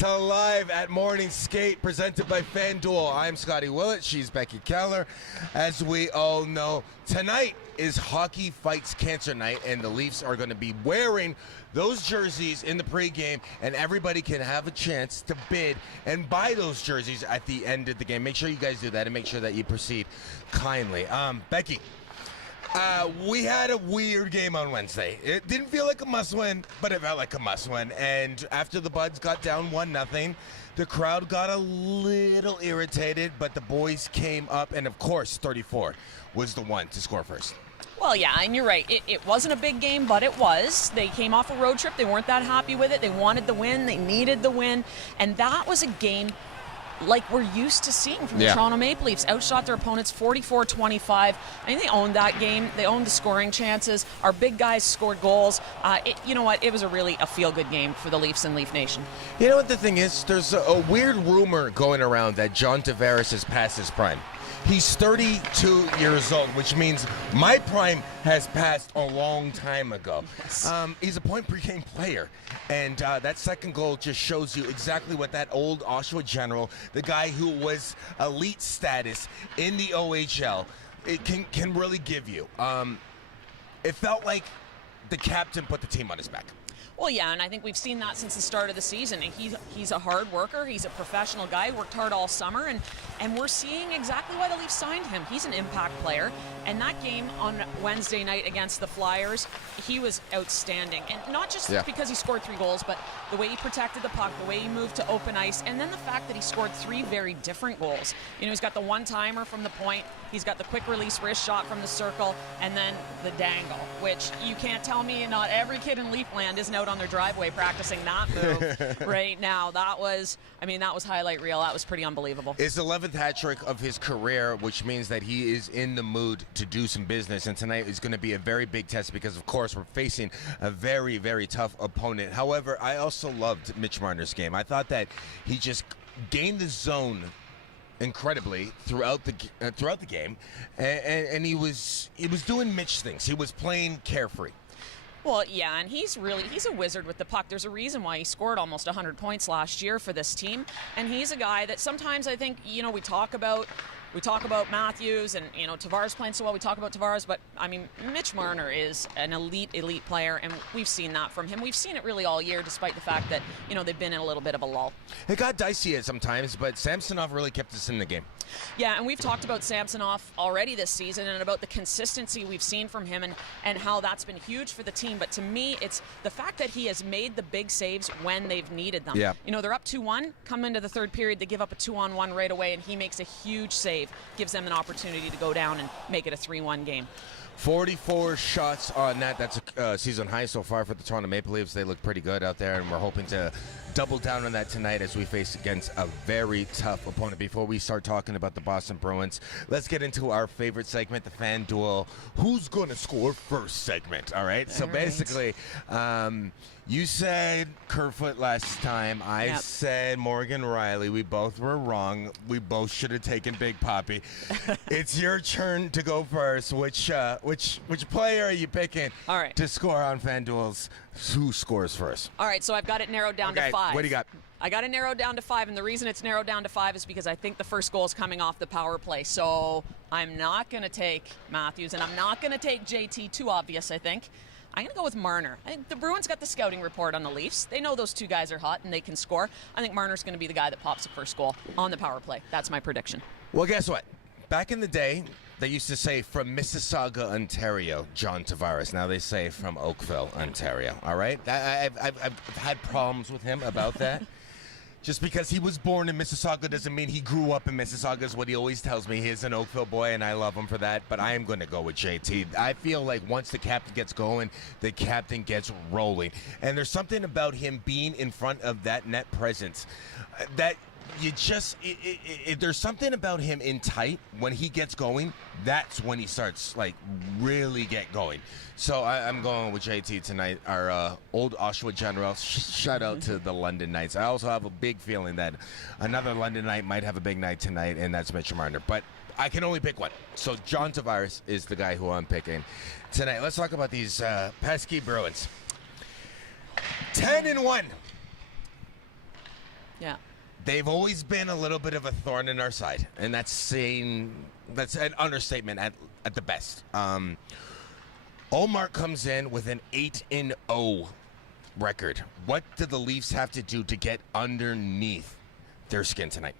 to Live at Morning Skate, presented by FanDuel. I'm Scotty Willats. She's Becky Kellar. As we all know, tonight is Hockey Fights Cancer Night, and the Leafs are going to be wearing those jerseys in the pregame, and everybody can have a chance to bid and buy those jerseys at the end of the game. Make sure you guys do that, and make sure that you proceed kindly. Becky, we had a weird game on Wednesday. It didn't feel like a must-win, but it felt like a must-win. And after the Buds got down 1-0, the crowd got a little irritated, but the boys came up, and of course, 34 was the one to score first. Well, yeah, and you're right. It wasn't a big game, but it was. They came off a road trip. They weren't that happy with it. They wanted the win. They needed the win. And that was a game like we're used to seeing from the Toronto Maple Leafs. Outshot their opponents 44-25. I think they owned that game. They owned the scoring chances. Our big guys scored goals. You know what? It was a feel-good game for the Leafs and Leaf Nation. You know what the thing is? There's a weird rumor going around that John Tavares has passed his prime. He's 32 years old, which means my prime has passed a long time ago. Yes. He's a point-per-game player, and that second goal just shows you exactly what that old Oshawa general, the guy who was elite status in the OHL, it can really give you. It felt like the captain put the team on his back. Well, yeah, and I think we've seen that since the start of the season. He's a hard worker. He's a professional guy. Worked hard all summer, and we're seeing exactly why the Leafs signed him. He's an impact player, and that game on Wednesday night against the Flyers, he was outstanding. And not just because he scored 3 goals, but the way he protected the puck, the way he moved to open ice, and then the fact that he scored 3 very different goals. You know, he's got the one-timer from the point, he's got the quick release wrist shot from the circle, and then the dangle, which you can't tell me not every kid in Leafland isn't out on their driveway practicing that move right now. That was highlight reel. That was pretty unbelievable. It's the 11th hat trick of his career, which means that he is in the mood to do some business. And tonight is going to be a very big test because, of course, we're facing a very, very tough opponent. However, I also loved Mitch Marner's game. I thought that he just gained the zone incredibly throughout the game, and he was doing Mitch things. He was playing carefree. Well, yeah, and he's a wizard with the puck. There's a reason why he scored almost 100 points last year for this team, and he's a guy that sometimes I think, you know, we talk about Matthews and, you know, Tavares playing so well. We talk about Tavares, but I mean, Mitch Marner is an elite player, and we've seen that from him. We've seen it really all year, despite the fact that, you know, they've been in a little bit of a lull. It got dicey at sometimes, but Samsonov really kept us in the game. Yeah, and we've talked about Samsonov already this season and about the consistency we've seen from him and how that's been huge for the team. But to me, it's the fact that he has made the big saves when they've needed them. Yeah. You know, they're up 2-1, come into the third period, they give up a 2-on-1 right away, and he makes a huge save, gives them an opportunity to go down and make it a 3-1 game. 44 shots on net. That's a season high so far for the Toronto Maple Leafs. They look pretty good out there, and we're hoping to double down on that tonight as we face against a very tough opponent. Before we start talking about the Boston Bruins, let's get into our favorite segment, the FanDuel Who's Gonna Score First segment. All right? So basically, you said Kerfoot last time. I said Morgan Riley. We both were wrong. We both should have taken Big Poppy. It's your turn to go first. Which player are you picking to score on FanDuel's Who Scores First? All right, so I've got it narrowed down to 5. What do you got? I got it narrowed down to 5, and the reason it's narrowed down to 5 is because I think the first goal is coming off the power play. So I'm not going to take Matthews, and I'm not going to take JT. Too obvious, I think. I'm going to go with Marner. I think the Bruins got the scouting report on the Leafs. They know those two guys are hot and they can score. I think Marner's going to be the guy that pops the first goal on the power play. That's my prediction. Well, guess what? Back in the day, they used to say from Mississauga, Ontario, John Tavares. Now they say from Oakville, Ontario. All right? I've had problems with him about that. Just because he was born in Mississauga doesn't mean he grew up in Mississauga, is what he always tells me. He's an Oakville boy, and I love him for that, but I am going to go with JT. I feel like once the captain gets going, the captain gets rolling. And there's something about him being in front of that net presence that you just there's something about him in tight. When he gets going, that's when he starts like really get going. So I'm going with JT tonight, our old Oshawa general. Shout out to the London Knights. I also have a big feeling that another London Knight might have a big night tonight, and that's Mitch Marner. But I can only pick one. So John Tavares is the guy who I'm picking tonight. Let's talk about these pesky Bruins. 10-1. Yeah. They've always been a little bit of a thorn in our side, and that's an understatement at the best. Ullmark comes in with an 8-0 record. What do the Leafs have to do to get underneath their skin tonight?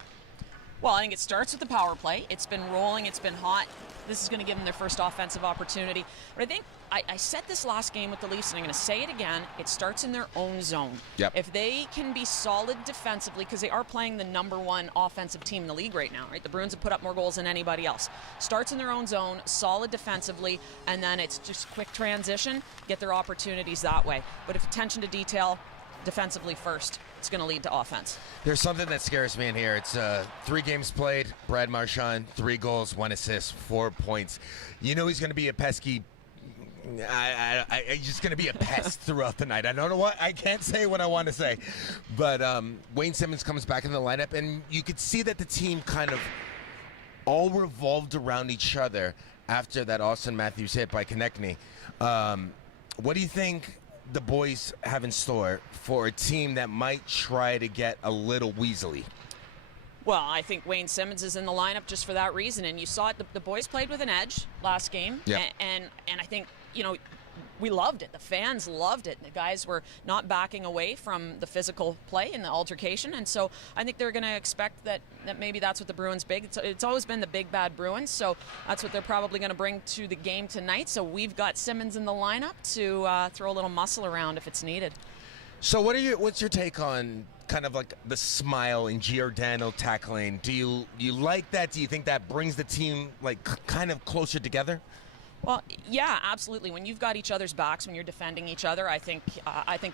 Well, I think it starts with the power play. It's been rolling. It's been hot. This is going to give them their first offensive opportunity. But I think I said this last game with the Leafs, and I'm going to say it again. It starts in their own zone. Yep. If they can be solid defensively, because they are playing the #1 offensive team in the league right now, right? The Bruins have put up more goals than anybody else. Starts in their own zone, solid defensively, and then it's just quick transition, get their opportunities that way. But if attention to detail, defensively first, it's going to lead to offense. There's something that scares me in here. It's 3 games played. Brad Marchand, 3 goals, 1 assist, 4 points. You know he's going to be a pesky. He's just going to be a pest throughout the night. I don't know what. I can't say what I want to say. But Wayne Simmonds comes back in the lineup, and you could see that the team kind of all revolved around each other after that Austin Matthews hit by Konechny. What do you think the boys have in store for a team that might try to get a little weaselly? Well, I think Wayne Simmonds is in the lineup just for that reason, and you saw it. The boys played with an edge last game, yep. and I think, you know, we loved it. The fans loved it. The guys were not backing away from the physical play and the altercation, and so I think they're going to expect that maybe that's what the Bruins big. It's always been the big bad Bruins, so that's what they're probably going to bring to the game tonight. So we've got Simmonds in the lineup to throw a little muscle around if it's needed. So what's your take on kind of like the smile and Giordano tackling? Do you like that? Do you think that brings the team like kind of closer together? Well, yeah, absolutely. When you've got each other's backs, when you're defending each other, I think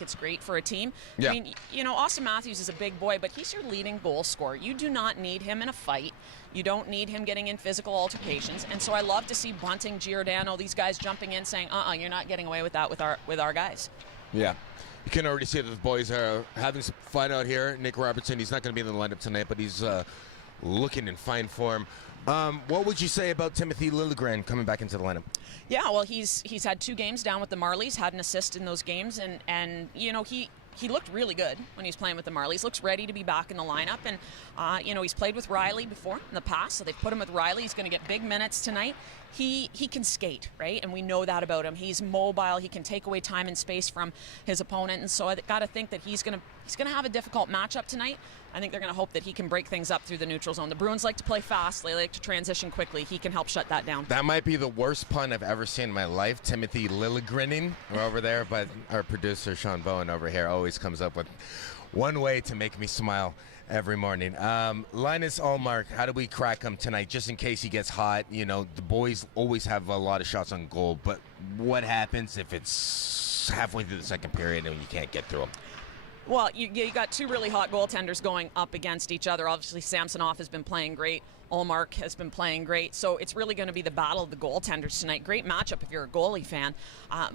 it's great for a team. Yeah. I mean, you know, Austin Matthews is a big boy, but he's your leading goal scorer. You do not need him in a fight. You don't need him getting in physical altercations. And so I love to see Bunting, Giordano, these guys jumping in saying, you're not getting away with that with our guys. Yeah. You can already see that the boys are having some fun out here. Nick Robertson, he's not going to be in the lineup tonight, but he's looking in fine form. What would you say about Timothy Liljegren coming back into the lineup? Yeah, well, he's had 2 games down with the Marlies, had an assist in those games, and you know, he looked really good when he was playing with the Marlies. Looks ready to be back in the lineup, and you know, he's played with Riley before in the past, so they've put him with Riley. He's going to get big minutes tonight. He can skate, right? And we know that about him. He's mobile. He can take away time and space from his opponent, and so I got to think that he's going to have a difficult matchup tonight. I think they're going to hope that he can break things up through the neutral zone. The Bruins like to play fast. They like to transition quickly. He can help shut that down. That might be the worst pun I've ever seen in my life. Timothy Liljegren over there, but our producer Sean Bowen over here always comes up with one way to make me smile every morning. Linus Ullmark, how do we crack him tonight, just in case he gets hot? You know, the boys always have a lot of shots on goal, but what happens if it's halfway through the second period and you can't get through them? Well, you got 2 really hot goaltenders going up against each other. Obviously, Samsonov has been playing great. Ullmark has been playing great. So it's really going to be the battle of the goaltenders tonight. Great matchup if you're a goalie fan.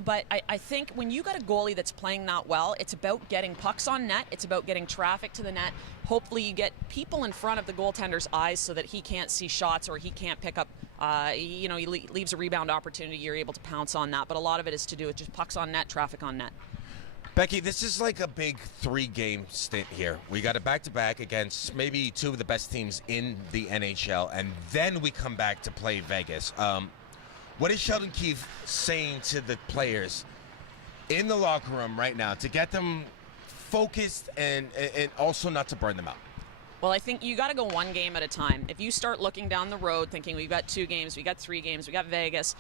But I think when you got a goalie that's playing that well, it's about getting pucks on net. It's about getting traffic to the net. Hopefully you get people in front of the goaltender's eyes so that he can't see shots or he can't pick up, he leaves a rebound opportunity. You're able to pounce on that. But a lot of it is to do with just pucks on net, traffic on net. Becky, this is like a big 3-game stint here. We got a back-to-back against maybe 2 of the best teams in the NHL, and then we come back to play Vegas. What is Sheldon Keefe saying to the players in the locker room right now to get them focused and also not to burn them out? Well, I think you got to go 1 game at a time. If you start looking down the road thinking we've got 2 games, we got 3 games, we got Vegas,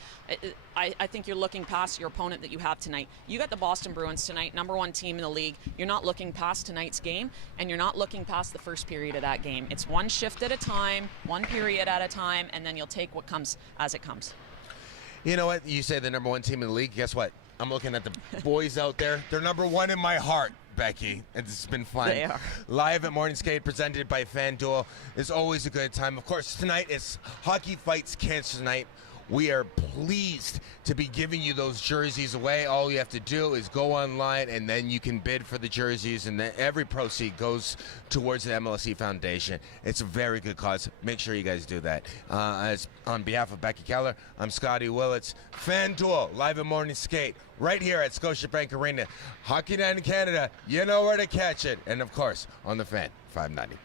I think you're looking past your opponent that you have tonight. You got the Boston Bruins tonight, #1 team in the league. You're not looking past tonight's game, and you're not looking past the first period of that game. It's 1 shift at a time, 1 period at a time, and then you'll take what comes as it comes. You know what? You say the #1 team in the league. Guess what? I'm looking at the boys out there. They're #1 in my heart, Becky. It's been fun. They are. Live at Morning Skate, presented by FanDuel, is always a good time. Of course, tonight is Hockey Fights Cancer Night. We are pleased to be giving you those jerseys away. All you have to do is go online, and then you can bid for the jerseys, and then every proceed goes towards the MLSE Foundation. It's a very good cause. Make sure you guys do that. As on behalf of Becky Kellar, I'm Scotty Willats. FanDuel, live at Morning Skate, right here at Scotiabank Arena. Hockey Night in Canada, you know where to catch it. And, of course, on the Fan, 590.